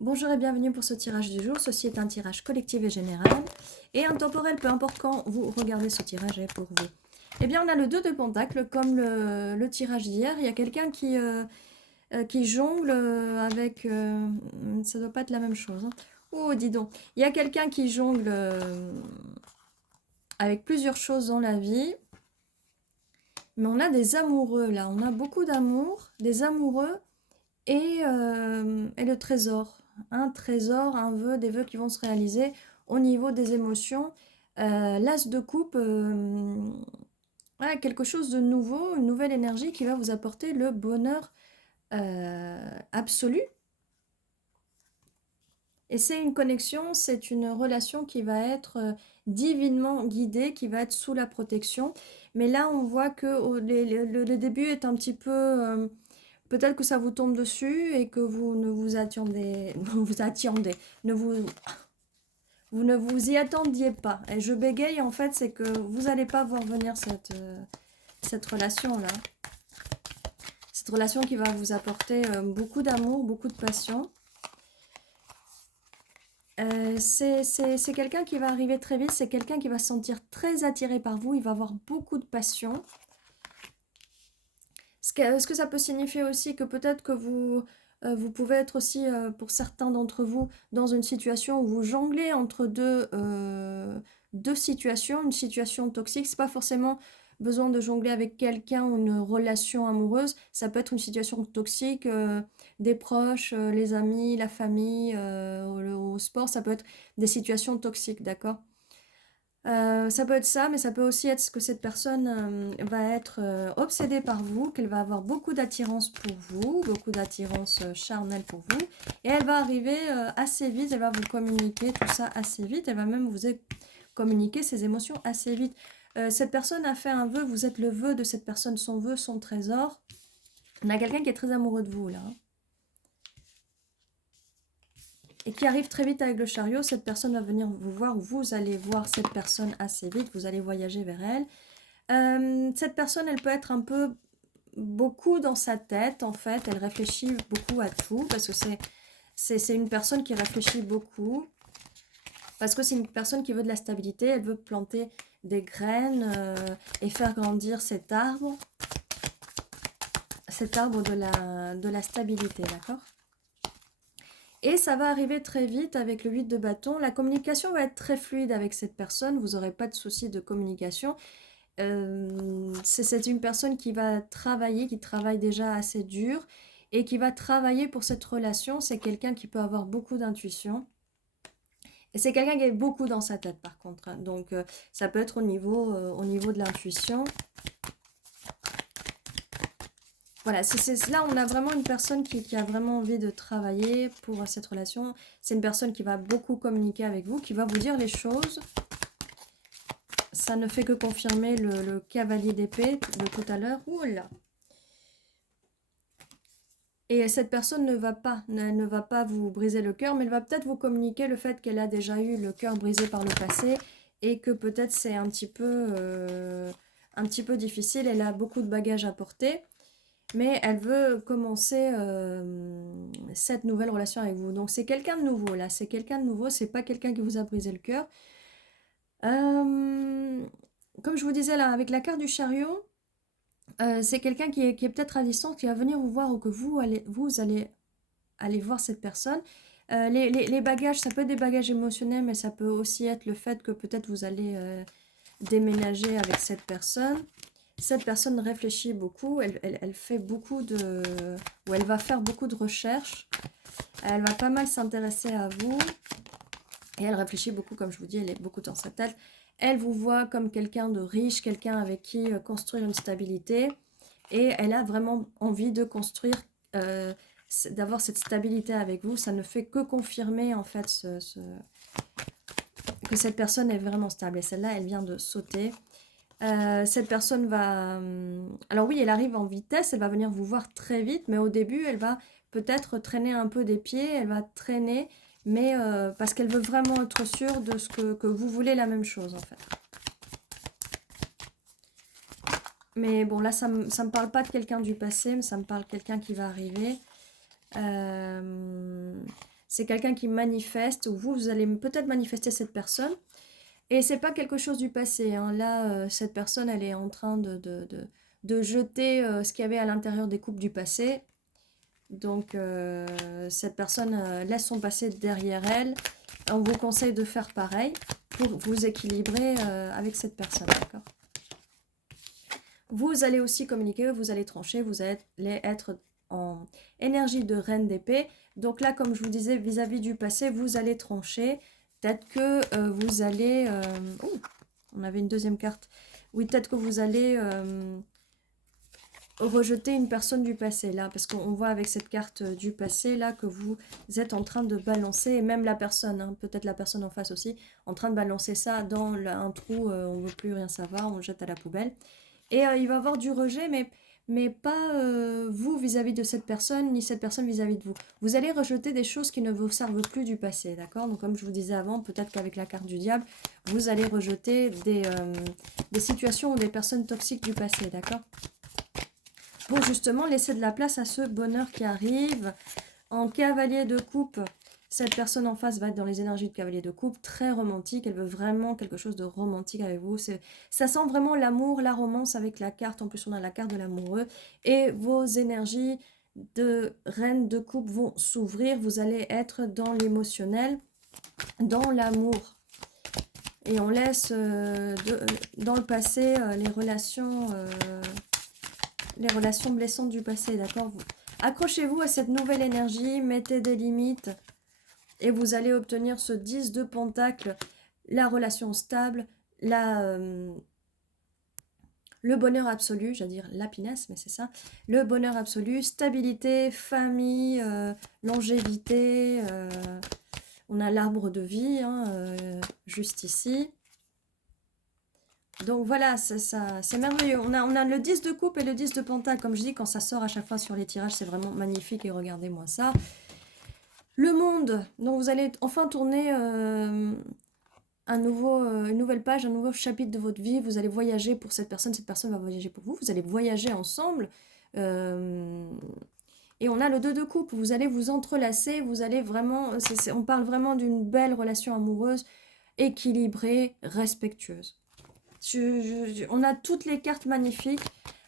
Bonjour et bienvenue pour ce tirage du jour. Ceci est un tirage collectif et général. Et intemporel, peu importe quand vous regardez ce tirage est pour vous. Eh bien, on a le 2 de pentacle, comme le tirage d'hier. Il y a quelqu'un qui jongle avec... ça doit pas être la même chose. Hein. Oh, dis donc. Il y a quelqu'un qui jongle avec plusieurs choses dans la vie. Mais on a des amoureux, là. On a beaucoup d'amour, des amoureux et le trésor. Un trésor, un vœu, des vœux qui vont se réaliser au niveau des émotions. L'as de coupe, ouais, quelque chose de nouveau, une nouvelle énergie qui va vous apporter le bonheur absolu. Et c'est une connexion, c'est une relation qui va être divinement guidée, qui va être sous la protection. Mais là, on voit que le début est un petit peu... peut-être que ça vous tombe dessus et que vous ne vous attendez... vous attendez. Vous ne vous y attendiez pas. Et je bégaye, en fait, c'est que vous n'allez pas voir venir cette relation-là. Cette relation qui va vous apporter beaucoup d'amour, beaucoup de passion. C'est quelqu'un qui va arriver très vite, c'est quelqu'un qui va se sentir très attiré par vous, il va avoir beaucoup de passion. Ce que ça peut signifier aussi que peut-être que vous pouvez être aussi, pour certains d'entre vous, dans une situation où vous jonglez entre deux situations, une situation toxique. C'est pas forcément besoin de jongler avec quelqu'un ou une relation amoureuse. Ça peut être une situation toxique, des proches, les amis, la famille, au sport. Ça peut être des situations toxiques, d'accord? Ça peut être ça, mais ça peut aussi être que cette personne va être obsédée par vous, qu'elle va avoir beaucoup d'attirance pour vous, beaucoup d'attirance charnelle pour vous, et elle va arriver assez vite, elle va vous communiquer tout ça assez vite, elle va même vous communiquer ses émotions assez vite. Cette personne a fait un vœu, vous êtes le vœu de cette personne, son vœu, son trésor. On a quelqu'un qui est très amoureux de vous là. Et qui arrive très vite avec le chariot, cette personne va venir vous voir, ou vous allez voir cette personne assez vite, vous allez voyager vers elle. Cette personne, elle peut être un peu beaucoup dans sa tête, en fait, elle réfléchit beaucoup à tout, parce que c'est une personne qui réfléchit beaucoup, parce que c'est une personne qui veut de la stabilité, elle veut planter des graines et faire grandir cet arbre de la stabilité, d'accord ? Et ça va arriver très vite avec le 8 de bâton. La communication va être très fluide avec cette personne. Vous n'aurez pas de souci de communication. C'est une personne qui va travailler, qui travaille déjà assez dur et qui va travailler pour cette relation. C'est quelqu'un qui peut avoir beaucoup d'intuition. Et c'est quelqu'un qui est beaucoup dans sa tête par contre. Hein. Donc ça peut être au niveau de l'intuition. Voilà, là on a vraiment une personne qui a vraiment envie de travailler pour cette relation. C'est une personne qui va beaucoup communiquer avec vous, qui va vous dire les choses. Ça ne fait que confirmer le cavalier d'épée de tout à l'heure. Ouh là. Et cette personne ne va pas vous briser le cœur, mais elle va peut-être vous communiquer le fait qu'elle a déjà eu le cœur brisé par le passé et que peut-être c'est un petit peu difficile. Elle a beaucoup de bagages à porter. Mais elle veut commencer cette nouvelle relation avec vous. Donc c'est quelqu'un de nouveau là, c'est quelqu'un de nouveau, c'est pas quelqu'un qui vous a brisé le cœur. Comme je vous disais là, avec la carte du chariot, c'est quelqu'un qui est peut-être à distance, qui va venir vous voir ou que vous allez aller voir cette personne. Les bagages, ça peut être des bagages émotionnels, mais ça peut aussi être le fait que peut-être vous allez déménager avec cette personne. Cette personne réfléchit beaucoup, elle fait beaucoup de... ou elle va faire beaucoup de recherches. Elle va pas mal s'intéresser à vous. Et elle réfléchit beaucoup, comme je vous dis, elle est beaucoup dans sa tête. Elle vous voit comme quelqu'un de riche, quelqu'un avec qui construire une stabilité. Et elle a vraiment envie de construire, d'avoir cette stabilité avec vous. Ça ne fait que confirmer en fait que cette personne est vraiment stable. Et celle-là, elle vient de sauter. Cette personne va... alors oui, elle arrive en vitesse, elle va venir vous voir très vite, mais au début, elle va peut-être traîner un peu des pieds, elle va traîner, mais parce qu'elle veut vraiment être sûre de ce que vous voulez la même chose, en fait. Mais bon, là, ça me parle pas de quelqu'un du passé, mais ça me parle de quelqu'un qui va arriver. c'est quelqu'un qui manifeste, ou vous allez peut-être manifester cette personne. Et c'est pas quelque chose du passé, hein. Là, cette personne, elle est en train de jeter ce qu'il y avait à l'intérieur des couples du passé. Donc, cette personne laisse son passé derrière elle. On vous conseille de faire pareil pour vous équilibrer avec cette personne, d'accord? Vous allez aussi communiquer, vous allez trancher, vous allez être en énergie de reine d'épée. Donc là, comme je vous disais, vis-à-vis du passé, vous allez trancher. Peut-être que vous allez... Oh, on avait une deuxième carte. Oui, peut-être que vous allez rejeter une personne du passé, là. Parce qu'on voit avec cette carte du passé, là, que vous êtes en train de balancer, et même la personne, hein, peut-être la personne en face aussi, en train de balancer ça dans un trou, on ne veut plus rien savoir, on le jette à la poubelle. Et il va y avoir du rejet, mais pas vous vis-à-vis de cette personne, ni cette personne vis-à-vis de vous. Vous allez rejeter des choses qui ne vous servent plus du passé, d'accord? Donc comme je vous disais avant, peut-être qu'avec la carte du diable, vous allez rejeter des situations ou des personnes toxiques du passé, d'accord? Pour justement laisser de la place à ce bonheur qui arrive. En cavalier de coupe, cette personne en face va être dans les énergies de cavalier de coupe, très romantique, elle veut vraiment quelque chose de romantique avec vous. Ça sent vraiment l'amour, la romance avec la carte, en plus on a la carte de l'amoureux. Et vos énergies de reine de coupe vont s'ouvrir, vous allez être dans l'émotionnel, dans l'amour. Et on laisse dans le passé les relations blessantes du passé, d'accord? Accrochez-vous à cette nouvelle énergie, mettez des limites et vous allez obtenir ce 10 de pentacle, la relation stable, le bonheur absolu, j'allais dire l'happiness, mais c'est ça, le bonheur absolu, stabilité, famille, longévité, on a l'arbre de vie, hein, juste ici. Donc voilà, c'est merveilleux. On a le 10 de coupe et le 10 de pentacle. Comme je dis, quand ça sort à chaque fois sur les tirages, c'est vraiment magnifique. Et regardez-moi ça. Le monde. Donc vous allez enfin tourner une nouvelle page, un nouveau chapitre de votre vie. Vous allez voyager pour cette personne va voyager pour vous. Vous allez voyager ensemble. Et on a le 2 de coupe. Vous allez vous entrelacer. Vous allez vraiment... on parle vraiment d'une belle relation amoureuse, équilibrée, respectueuse. On a toutes les cartes magnifiques.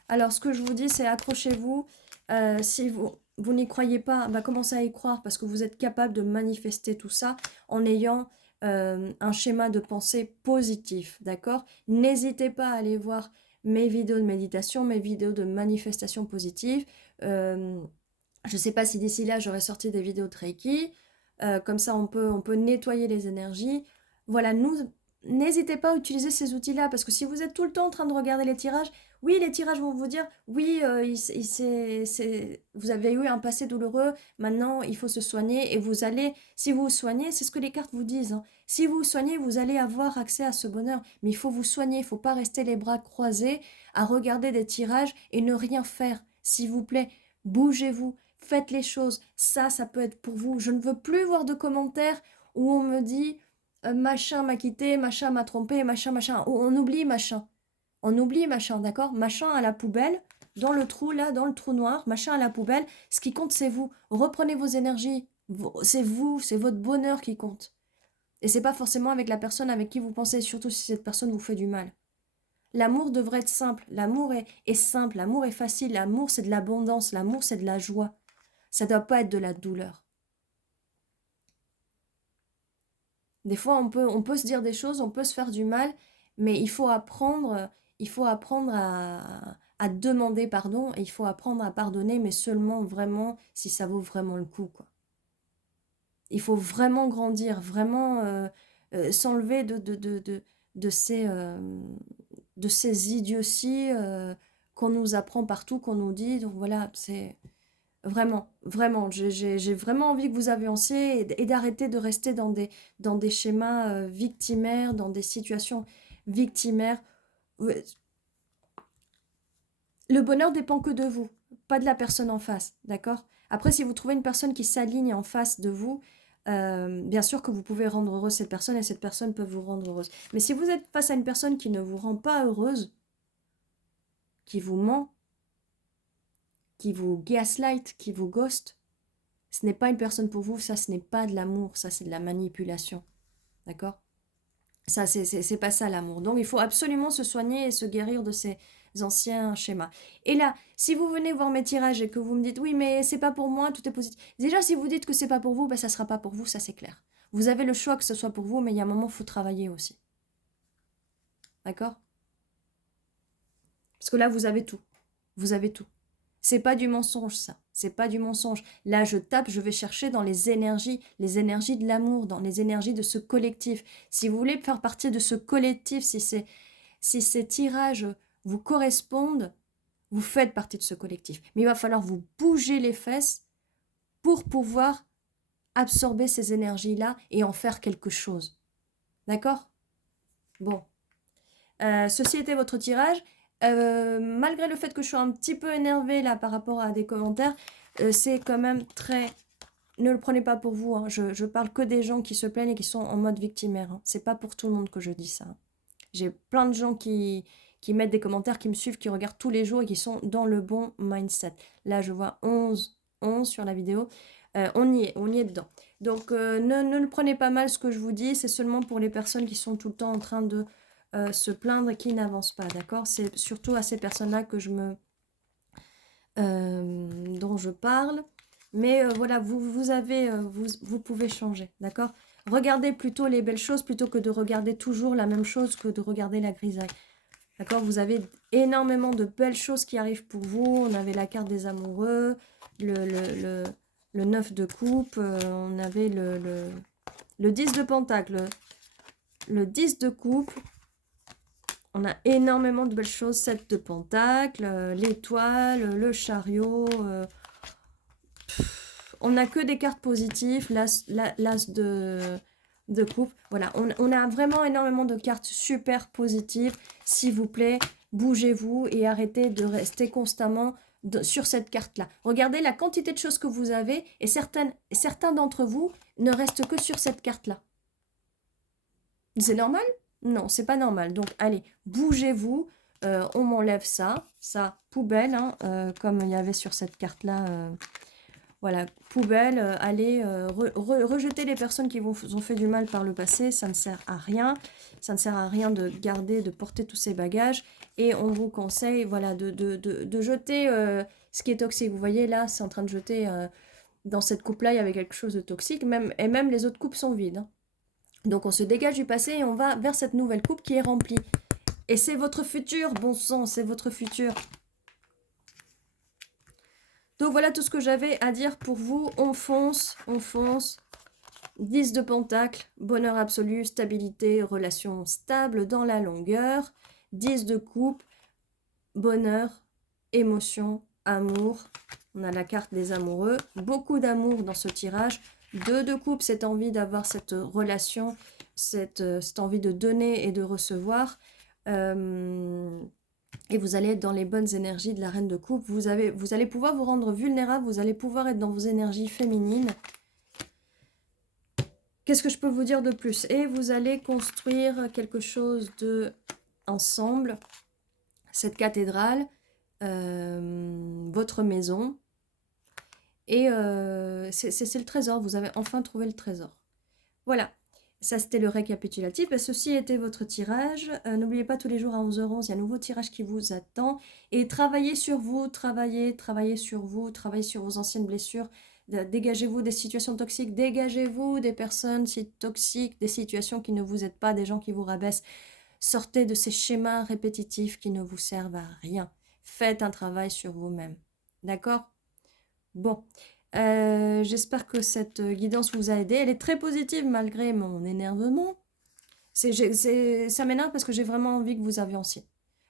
Alors, ce que je vous dis, c'est accrochez-vous. Si vous n'y croyez pas, commencez à y croire parce que vous êtes capable de manifester tout ça en ayant un schéma de pensée positif, d'accord? N'hésitez pas à aller voir mes vidéos de méditation, mes vidéos de manifestation positive. Je ne sais pas si d'ici là, j'aurai sorti des vidéos de Reiki. Comme ça, on peut nettoyer les énergies. Voilà, n'hésitez pas à utiliser ces outils-là, parce que si vous êtes tout le temps en train de regarder les tirages, oui, les tirages vont vous dire, oui, vous avez eu un passé douloureux, maintenant il faut se soigner, et si vous vous soignez, c'est ce que les cartes vous disent, hein. Si vous vous soignez, vous allez avoir accès à ce bonheur, mais il faut vous soigner, il ne faut pas rester les bras croisés à regarder des tirages et ne rien faire, s'il vous plaît, bougez-vous, faites les choses, ça peut être pour vous. Je ne veux plus voir de commentaires où on me dit machin m'a quitté, machin m'a trompé, machin. On oublie machin. On oublie machin, d'accord? Machin à la poubelle, dans le trou là, dans le trou noir, machin à la poubelle. Ce qui compte, c'est vous. Reprenez vos énergies. C'est vous, c'est votre bonheur qui compte. Et c'est pas forcément avec la personne avec qui vous pensez, surtout si cette personne vous fait du mal. L'amour devrait être simple. L'amour est simple. L'amour est facile. L'amour, c'est de l'abondance. L'amour, c'est de la joie. Ça doit pas être de la douleur. Des fois, on peut se dire des choses, on peut se faire du mal, mais il faut apprendre à demander pardon, et il faut apprendre à pardonner, mais seulement vraiment si ça vaut vraiment le coup, quoi. Il faut vraiment grandir, vraiment s'enlever de ces idioties qu'on nous apprend partout, qu'on nous dit. Donc voilà, c'est... Vraiment, vraiment, j'ai vraiment envie que vous avanciez et d'arrêter de rester dans des schémas victimaires, dans des situations victimaires. Ouais, le bonheur dépend que de vous, pas de la personne en face, d'accord? Après, si vous trouvez une personne qui s'aligne en face de vous, bien sûr que vous pouvez rendre heureuse cette personne et cette personne peut vous rendre heureuse. Mais si vous êtes face à une personne qui ne vous rend pas heureuse, qui vous ment, qui vous gaslight, qui vous ghost, Ce n'est pas une personne pour vous, ça, ce n'est pas de l'amour, ça, c'est de la manipulation. D'accord? Ça, c'est pas ça l'amour. Donc, il faut absolument se soigner et se guérir de ces anciens schémas. Et là, si vous venez voir mes tirages et que vous me dites, oui, mais c'est pas pour moi, tout est positif. Déjà, si vous dites que c'est pas pour vous, ben, ça sera pas pour vous, ça c'est clair. Vous avez le choix que ce soit pour vous, mais il y a un moment, il faut travailler aussi. D'accord? Parce que là, vous avez tout. Vous avez tout. C'est pas du mensonge, ça. C'est pas du mensonge. Là, je tape, je vais chercher dans les énergies de l'amour, dans les énergies de ce collectif. Si vous voulez faire partie de ce collectif, si ces tirages vous correspondent, vous faites partie de ce collectif. Mais il va falloir vous bouger les fesses pour pouvoir absorber ces énergies-là et en faire quelque chose. D'accord? Bon. Ceci était votre tirage. Malgré le fait que je sois un petit peu énervée là par rapport à des commentaires, c'est quand même très... Ne le prenez pas pour vous, hein. Je parle que des gens qui se plaignent et qui sont en mode victimaire. Hein. C'est pas pour tout le monde que je dis ça. J'ai plein de gens qui mettent des commentaires, qui me suivent, qui regardent tous les jours et qui sont dans le bon mindset. Là, je vois 11 sur la vidéo. On y est dedans. Donc, ne le prenez pas mal ce que je vous dis. C'est seulement pour les personnes qui sont tout le temps en train de se plaindre et qui n'avancent pas, d'accord? C'est surtout à ces personnes-là que dont je parle. Mais voilà, vous pouvez changer, d'accord? Regardez plutôt les belles choses plutôt que de regarder toujours la même chose que de regarder la grisaille. D'accord? Vous avez énormément de belles choses qui arrivent pour vous. On avait la carte des amoureux, le 9 de coupe, on avait le 10 de pentacle, le 10 de coupe. On a énormément de belles choses, 7 de pentacle, l'étoile, le chariot. On n'a que des cartes positives, l'as de coupe. Voilà, on a vraiment énormément de cartes super positives. S'il vous plaît, bougez-vous et arrêtez de rester constamment sur cette carte-là. Regardez la quantité de choses que vous avez et certains d'entre vous ne restent que sur cette carte-là. C'est normal? Non, c'est pas normal. Donc, allez, bougez-vous. On m'enlève ça. Ça, poubelle, hein, comme il y avait sur cette carte-là. Voilà, poubelle. Allez, rejeter les personnes qui vous ont fait du mal par le passé. Ça ne sert à rien. Ça ne sert à rien de garder, de porter tous ces bagages. Et on vous conseille, voilà, de jeter ce qui est toxique. Vous voyez, là, c'est en train de jeter... dans cette coupe-là, il y avait quelque chose de toxique. Et même les autres coupes sont vides. Hein. Donc on se dégage du passé et on va vers cette nouvelle coupe qui est remplie. Et c'est votre futur, bon sang, c'est votre futur. Donc voilà tout ce que j'avais à dire pour vous. On fonce, on fonce. 10 de pentacle, bonheur absolu, stabilité, relation stable dans la longueur. 10 de coupe, bonheur, émotion, amour. On a la carte des amoureux. Beaucoup d'amour dans ce tirage. 2 de coupe, cette envie d'avoir cette relation, cette envie de donner et de recevoir. Et vous allez être dans les bonnes énergies de la reine de coupe. Vous allez pouvoir vous rendre vulnérable, vous allez pouvoir être dans vos énergies féminines. Qu'est-ce que je peux vous dire de plus? Et vous allez construire quelque chose de ensemble. Cette cathédrale, votre maison. Et c'est le trésor, vous avez enfin trouvé le trésor. Voilà, ça c'était le récapitulatif. Et ceci était votre tirage. N'oubliez pas, tous les jours à 11h11, il y a un nouveau tirage qui vous attend. Et travaillez sur vous, travaillez sur vous, travaillez sur vos anciennes blessures. Dégagez-vous des situations toxiques, dégagez-vous des personnes toxiques, des situations qui ne vous aident pas, des gens qui vous rabaissent. Sortez de ces schémas répétitifs qui ne vous servent à rien. Faites un travail sur vous-même. D'accord ? Bon, j'espère que cette guidance vous a aidé. Elle est très positive malgré mon énervement. Ça m'énerve parce que j'ai vraiment envie que vous avanciez.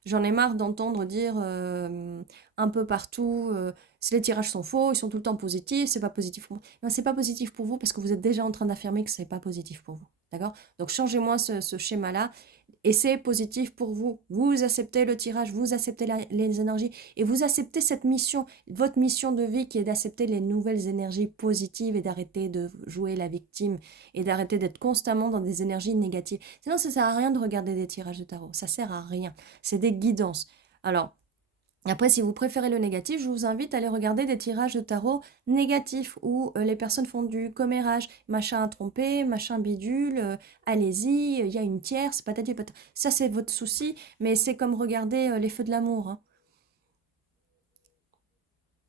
J'en ai marre d'entendre dire un peu partout si les tirages sont faux, ils sont tout le temps positifs, c'est pas positif pour moi. Non, c'est pas positif pour vous parce que vous êtes déjà en train d'affirmer que c'est pas positif pour vous. D'accord? Donc changez-moi ce schéma-là. Et c'est positif pour vous. Vous acceptez le tirage, vous acceptez les énergies et vous acceptez cette mission, votre mission de vie qui est d'accepter les nouvelles énergies positives et d'arrêter de jouer la victime et d'arrêter d'être constamment dans des énergies négatives. Sinon, ça ne sert à rien de regarder des tirages de tarot. Ça ne sert à rien. C'est des guidances. Alors, Après, si vous préférez le négatif, je vous invite à aller regarder des tirages de tarot négatifs où les personnes font du commérage, machin à tromper, machin bidule, allez-y, il y a une tierce, patati patata. Ça, c'est votre souci, mais c'est comme regarder les feux de l'amour, hein.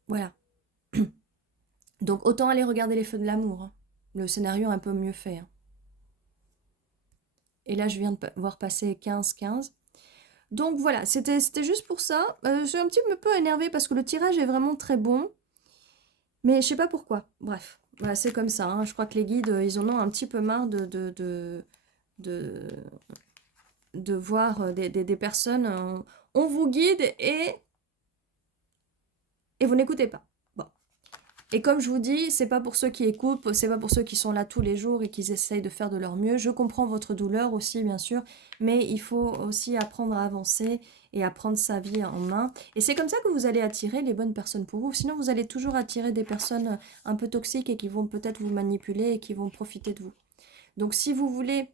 Voilà. Donc, autant aller regarder les feux de l'amour, hein. Le scénario est un peu mieux fait, hein. Et là, je viens de voir passer 15-15. Donc voilà, c'était juste pour ça. Je suis un petit peu énervée parce que le tirage est vraiment très bon. Mais je sais pas pourquoi. Bref, voilà, c'est comme ça, hein. Je crois que les guides, ils en ont un petit peu marre de, de voir des personnes. On vous guide et vous n'écoutez pas. Bon. Et comme je vous dis, c'est pas pour ceux qui écoutent, c'est pas pour ceux qui sont là tous les jours et qui essayent de faire de leur mieux. Je comprends votre douleur aussi, bien sûr, mais il faut aussi apprendre à avancer et à prendre sa vie en main. Et c'est comme ça que vous allez attirer les bonnes personnes pour vous. Sinon, vous allez toujours attirer des personnes un peu toxiques et qui vont peut-être vous manipuler et qui vont profiter de vous. Donc, si vous voulez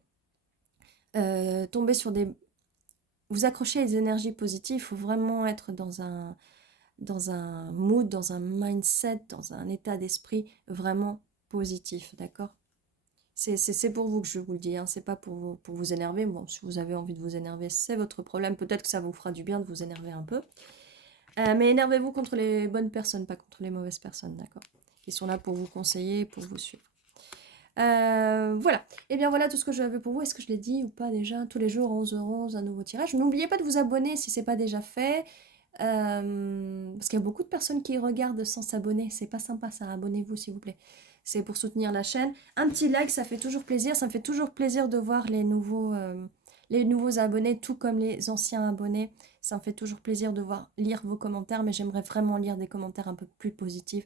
tomber sur des... Vous accrocher à des énergies positives, il faut vraiment être dans un mood, dans un mindset, dans un état d'esprit vraiment positif, d'accord? C'est pour vous que je vous le dis, hein, c'est pas pour vous énerver. Bon, si vous avez envie de vous énerver, c'est votre problème. Peut-être que ça vous fera du bien de vous énerver un peu. Mais énervez-vous contre les bonnes personnes, pas contre les mauvaises personnes, d'accord? Qui sont là pour vous conseiller, pour vous suivre. Voilà. Et bien voilà tout ce que j'avais pour vous. Est-ce que je l'ai dit ou pas déjà? Tous les jours, 11h11, un nouveau tirage. N'oubliez pas de vous abonner si c'est pas déjà fait. Parce qu'il y a beaucoup de personnes qui regardent sans s'abonner. C'est pas sympa ça. Abonnez-vous s'il vous plaît. C'est pour soutenir la chaîne. Un petit like, ça fait toujours plaisir. Ça me fait toujours plaisir de voir les nouveaux abonnés, tout comme les anciens abonnés. Ça me fait toujours plaisir de lire vos commentaires, mais j'aimerais vraiment lire des commentaires un peu plus positifs.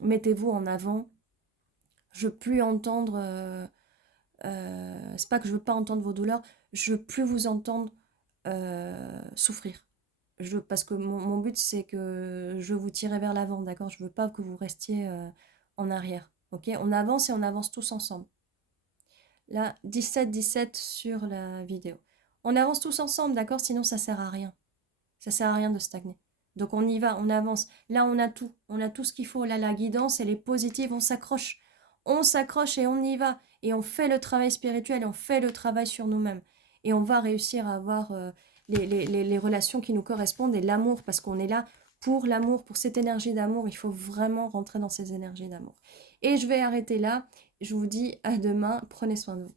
Mettez-vous en avant. Je veux plus entendre... c'est pas que je veux pas entendre vos douleurs, je veux plus vous entendre souffrir. Parce que mon but, c'est que je veux vous tirer vers l'avant, d'accord? Je veux pas que vous restiez en arrière, ok? On avance et on avance tous ensemble. Là, 17-17 sur la vidéo. On avance tous ensemble, d'accord? Sinon, ça sert à rien. Ça sert à rien de stagner. Donc, on y va, on avance. Là, on a tout. On a tout ce qu'il faut. Là, la guidance, elle est positive. On s'accroche. On s'accroche et on y va. Et on fait le travail spirituel. Et on fait le travail sur nous-mêmes. Et on va réussir à avoir les relations qui nous correspondent et l'amour. Parce qu'on est là pour l'amour, pour cette énergie d'amour. Il faut vraiment rentrer dans ces énergies d'amour. Et je vais arrêter là. Je vous dis à demain. Prenez soin de vous.